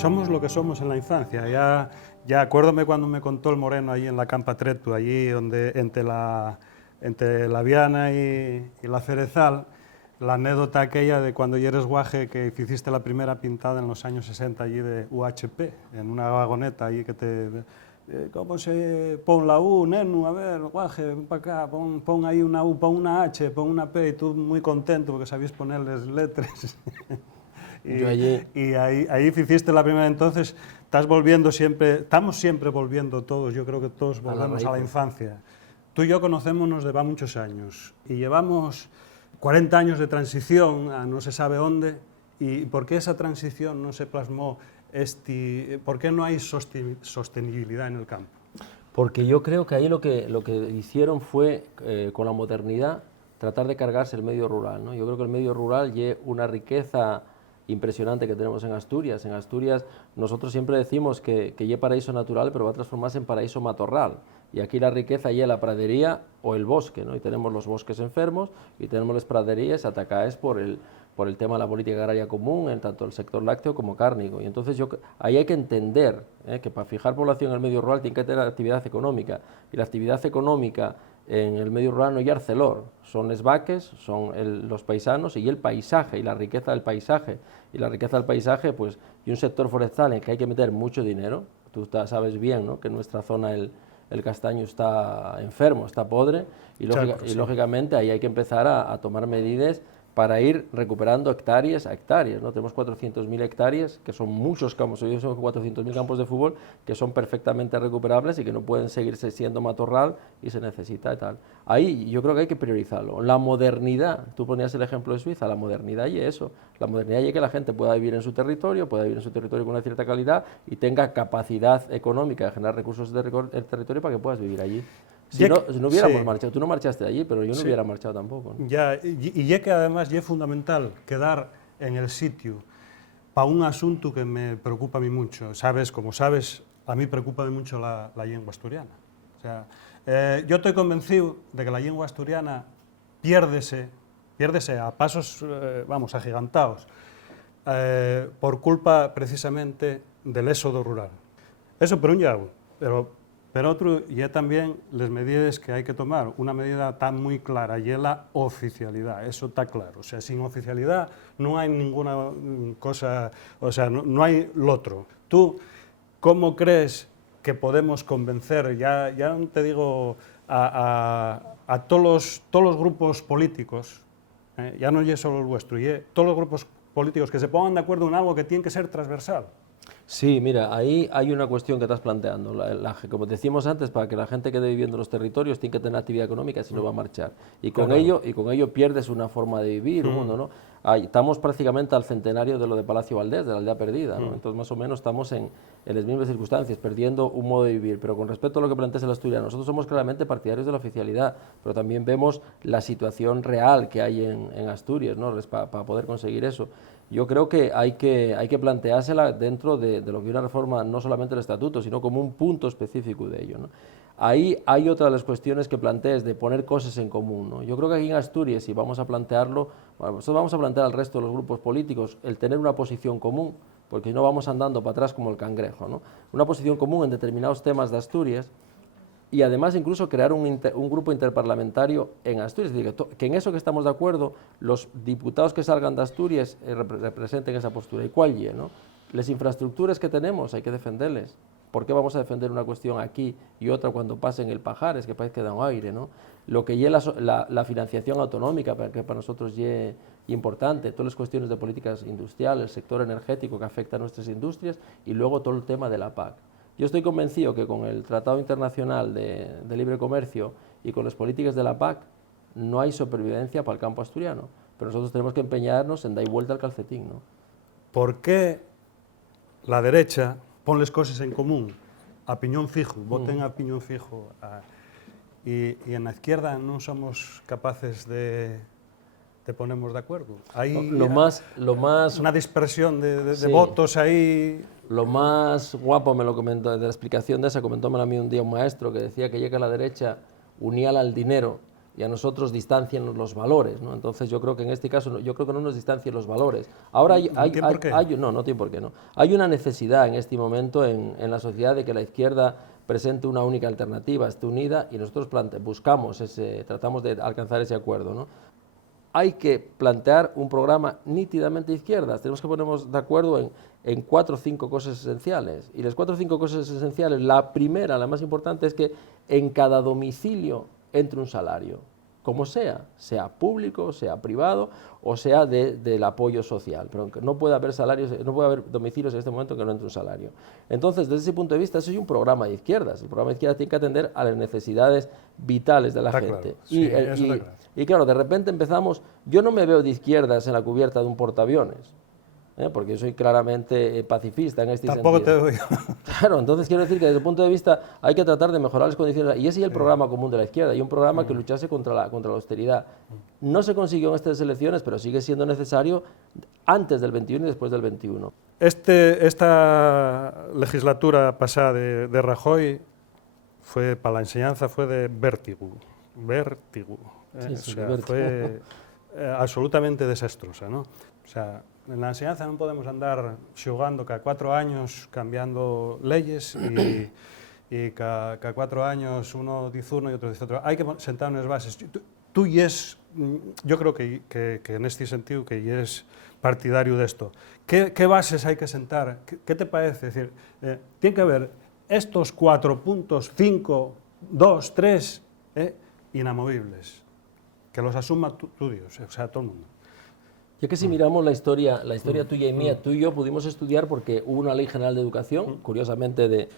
somos lo que somos en la infancia. Ya acuérdome cuando me contó el Moreno allí en la Campa Tretu, allí donde entre la Viana y la Cerezal, la anécdota aquella de cuando ya eres guaje que hiciste la primera pintada en los años 60 allí de UHP, en una vagoneta allí que te... ¿Cómo se pon la U, nenu? A ver, guaje, ven para acá, pon ahí una U, pon una H, pon una P, y tú muy contento porque sabías ponerles letras. Yo allí... y ahí hiciste la primera, entonces estás volviendo siempre, estamos siempre volviendo todos, yo creo que todos volvemos a la infancia. Tú y yo conocémonos de va muchos años y llevamos 40 años de transición a no se sabe dónde. ¿Y por qué esa transición no se plasmó? ¿Por qué no hay sostenibilidad en el campo? Porque yo creo que ahí lo que hicieron fue, con la modernidad, tratar de cargarse el medio rural, ¿no? Yo creo que el medio rural lleva una riqueza impresionante que tenemos en Asturias. En Asturias nosotros siempre decimos que es paraíso natural, pero va a transformarse en paraíso matorral. Y aquí la riqueza ya la pradería o el bosque, ¿no? Y tenemos los bosques enfermos y tenemos las praderías atacadas por el tema de la política agraria común, en tanto el sector lácteo como cárnico. Y entonces ahí hay que entender que para fijar población en el medio rural tiene que tener actividad económica. Y la actividad económica en el medio rural no hay arcelor, son los vaques, son los paisanos y el paisaje y la riqueza del paisaje. Y la riqueza del paisaje, pues, y un sector forestal en el que hay que meter mucho dinero. Tú sabes bien, ¿no?, que en nuestra zona el castaño está enfermo, está podre, y lógicamente ahí hay que empezar a tomar medidas para ir recuperando hectáreas a hectáreas, ¿no? Tenemos 400.000 hectáreas, que son muchos campos, hoy son 400.000 campos de fútbol, que son perfectamente recuperables y que no pueden seguirse siendo matorral y se necesita y tal. Ahí yo creo que hay que priorizarlo. La modernidad, tú ponías el ejemplo de Suiza, la modernidad y eso, la modernidad y que la gente pueda vivir en su territorio, con una cierta calidad y tenga capacidad económica de generar recursos del territorio para que puedas vivir allí. Si no hubiéramos marchado, tú no marchaste allí, pero yo no hubiera marchado tampoco, ¿no? Ya, y ya que además es fundamental quedar en el sitio para un asunto que me preocupa a mí mucho. Como sabes, a mí preocupa mucho la lengua asturiana. O sea, yo estoy convencido de que la lengua asturiana piérdese a pasos, vamos, agigantados, por culpa precisamente del éxodo rural. Eso por un lado, pero otro ya también las medidas que hay que tomar. Una medida tan muy clara y es la oficialidad, eso está claro. O sea, sin oficialidad no hay ninguna cosa, o sea, no hay lo otro. ¿Tú cómo crees que podemos convencer, ya no te digo a todos los grupos políticos, ya no es solo el vuestro, todos los grupos políticos que se pongan de acuerdo en algo que tiene que ser transversal? Sí, mira, ahí hay una cuestión que estás planteando. Como decíamos antes, para que la gente quede viviendo en los territorios tiene que tener actividad económica, si no va a marchar. Y con ello pierdes una forma de vivir, un mundo, ¿no? Estamos prácticamente al centenario de lo de Palacio Valdés, de la aldea perdida, ¿no? Entonces, más o menos estamos en las mismas circunstancias, perdiendo un modo de vivir. Pero con respecto a lo que planteas el asturiano, nosotros somos claramente partidarios de la oficialidad, pero también vemos la situación real que hay en Asturias, ¿no?, para poder conseguir eso. Yo creo que hay que planteársela dentro de lo que es una reforma, no solamente del estatuto, sino como un punto específico de ello, ¿no? Ahí hay otra de las cuestiones que planteas de poner cosas en común, ¿no? Yo creo que aquí en Asturias, si vamos a plantearlo, bueno, nosotros vamos a plantear al resto de los grupos políticos el tener una posición común, porque si no vamos andando para atrás como el cangrejo, ¿no? Una posición común en determinados temas de Asturias, y además incluso crear un grupo interparlamentario en Asturias, es decir, que en eso que estamos de acuerdo, los diputados que salgan de Asturias representen esa postura. ¿Y cuál es, no? Las infraestructuras que tenemos hay que defenderles. ¿Por qué vamos a defender una cuestión aquí y otra cuando pase en el Pajares, que parece que da un aire, ¿no? Lo que es la financiación autonómica, que para nosotros es importante, todas las cuestiones de políticas industriales, el sector energético que afecta a nuestras industrias y luego todo el tema de la PAC. Yo estoy convencido que con el Tratado Internacional de Libre Comercio y con las políticas de la PAC no hay supervivencia para el campo asturiano, pero nosotros tenemos que empeñarnos en dar vuelta al calcetín, ¿no? ¿Por qué la derecha pone las cosas en común, a piñón fijo, voten a piñón fijo, y en la izquierda no somos capaces de ponernos de acuerdo? Hay una dispersión de votos ahí. Lo más guapo me lo comentó, de la explicación de esa, comentómelo a mí un día un maestro que decía que llega a la derecha, uníala al dinero y a nosotros distancian los valores, ¿no? Entonces yo creo que en este caso, yo creo que no nos distancian los valores. Ahora ¿No tiene por qué? no tiene por qué, ¿no? Hay una necesidad en este momento en la sociedad de que la izquierda presente una única alternativa, esté unida, y nosotros tratamos de alcanzar ese acuerdo, ¿no? Hay que plantear un programa nítidamente de izquierdas. Tenemos que ponernos de acuerdo en 4 o 5 cosas esenciales. Y las 4 o 5 cosas esenciales, la primera, la más importante, es que en cada domicilio entre un salario, como sea público, sea privado o sea del apoyo social. Pero no puede haber salarios, no puede haber domicilios en este momento que no entre un salario. Entonces, desde ese punto de vista, eso es un programa de izquierdas. El programa de izquierdas tiene que atender a las necesidades vitales de la gente. Claro. Sí, y claro, de repente empezamos, yo no me veo de izquierdas en la cubierta de un portaaviones, porque yo soy claramente pacifista en este Tampoco sentido. te doy. Claro, entonces quiero decir que desde el punto de vista hay que tratar de mejorar las condiciones, y ese es el programa común de la izquierda, y un programa que luchase contra la austeridad. No se consiguió en estas elecciones, pero sigue siendo necesario antes del 21 y después del 21. Esta legislatura pasada de Rajoy para la enseñanza fue de vértigo. Sí, O sea, vértigo. fue absolutamente desastrosa, ¿no? O sea, en la enseñanza non podemos andar xogando cada 4 años cambiando leyes y cada 4 años uno dice uno y otro dice otro. Hay que sentar unas bases. Tú yo creo que en este sentido que es partidario de esto. ¿Qué bases hay que sentar? ¿Qué te parece? Es decir, tiene que haber estos 4 puntos, 5, 2, 3, inamovibles, que los asuma tú Dios, o sea, todo el mundo. Ya que si miramos la historia tuya y mía, tú y yo pudimos estudiar porque hubo una ley general de educación, curiosamente de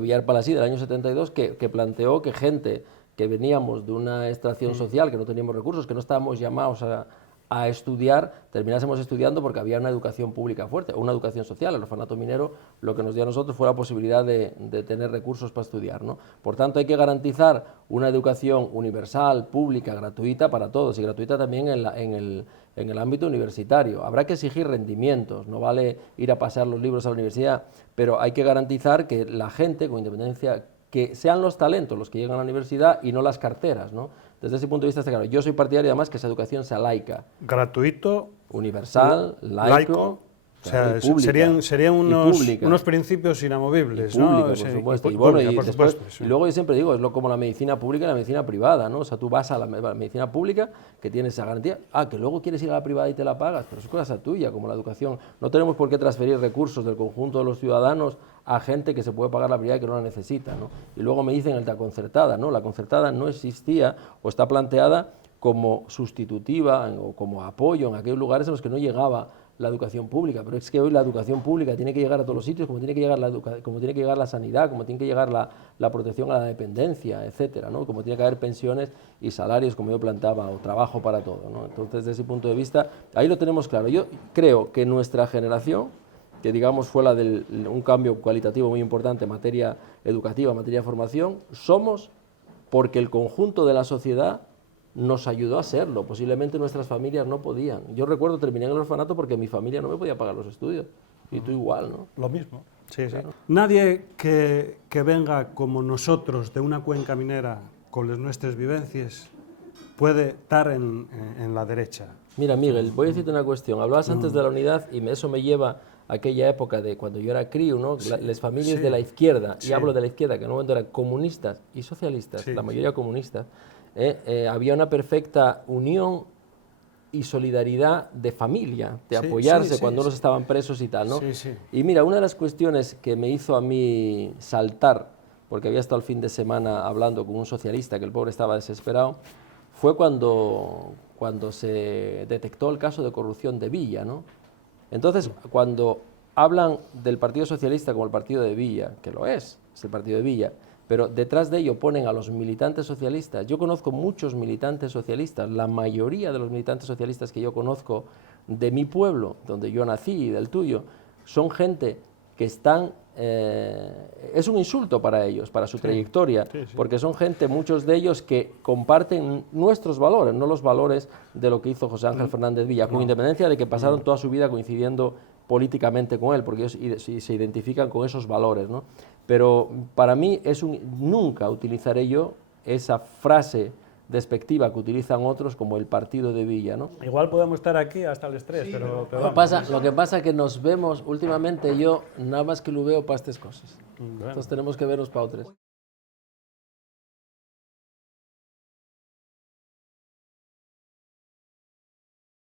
Villar Palasí del año 72, que planteó que gente que veníamos de una extracción social, que no teníamos recursos, que no estábamos llamados a estudiar, terminásemos estudiando porque había una educación pública fuerte, o una educación social. El orfanato minero lo que nos dio a nosotros fue la posibilidad de tener recursos para estudiar, ¿no? Por tanto, hay que garantizar una educación universal, pública, gratuita para todos, y gratuita también en el ámbito universitario. Habrá que exigir rendimientos, no vale ir a pasar los libros a la universidad, pero hay que garantizar que la gente, con independencia, que sean los talentos los que llegan a la universidad y no las carteras, ¿no? Desde ese punto de vista está claro. Yo soy partidario además que esa educación sea laica. Gratuito. Universal, laico. O sea, serían unos principios inamovibles, pública, ¿no? por Sí, supuesto. y Bueno, pública, por supuesto, sí. y luego yo siempre digo, es como la medicina pública y la medicina privada, ¿no? O sea, tú vas a la medicina pública que tiene esa garantía. Que luego quieres ir a la privada y te la pagas, pero eso es cosa tuya, como la educación. No tenemos por qué transferir recursos del conjunto de los ciudadanos a gente que se puede pagar la privada y que no la necesita, ¿no? Y luego me dicen la concertada, ¿no? La concertada no existía o está planteada como sustitutiva o como apoyo en aquellos lugares en los que no llegaba la educación pública, pero es que hoy la educación pública tiene que llegar a todos los sitios, como tiene que llegar la sanidad, como tiene que llegar la protección a la dependencia, etcétera, ¿no? Como tiene que haber pensiones y salarios, como yo planteaba, o trabajo para todo, ¿no? Entonces, desde ese punto de vista, ahí lo tenemos claro. Yo creo que nuestra generación, que digamos fue la de un cambio cualitativo muy importante en materia educativa, en materia de formación, somos porque el conjunto de la sociedad nos ayudó a serlo. Posiblemente nuestras familias no podían. Yo recuerdo terminé en el orfanato porque mi familia no me podía pagar los estudios. Y tú igual, ¿no? Lo mismo. Sí, claro. Sí. Nadie que venga como nosotros de una cuenca minera con las nuestras vivencias puede estar en la derecha. Mira, Miguel, voy a decirte una cuestión. Hablabas antes de la unidad y eso me lleva a aquella época de cuando yo era crío, ¿no? Sí, las familias sí, de la izquierda, sí. y hablo de la izquierda, que en un momento eran comunistas y socialistas, Sí, la mayoría comunistas, había una perfecta unión y solidaridad de familia, de Sí, apoyarse sí, cuando sí, unos estaban presos y tal, ¿no? Sí, sí. Y mira, una de las cuestiones que me hizo a mí saltar, porque había estado el fin de semana hablando con un socialista, que el pobre estaba desesperado, fue cuando se detectó el caso de corrupción de Villa, ¿no? Entonces, cuando hablan del Partido Socialista como el partido de Villa, que lo es el partido de Villa, pero detrás de ello ponen a los militantes socialistas. Yo conozco muchos militantes socialistas, la mayoría de los militantes socialistas que yo conozco de mi pueblo, donde yo nací y del tuyo, son gente que están... es un insulto para ellos, para su trayectoria, porque son gente, muchos de ellos, que comparten nuestros valores, no los valores de lo que hizo José Ángel Fernández Villa, con independencia de que pasaron toda su vida coincidiendo políticamente con él, porque ellos se identifican con esos valores, ¿no? Pero para mí nunca utilizaré yo esa frase despectiva que utilizan otros, como el partido de Villa, ¿no? Igual podemos estar aquí hasta el estrés, pero Lo que pasa es que nos vemos últimamente, yo nada más que lo veo para estas cosas. Entonces tenemos que vernos para otras.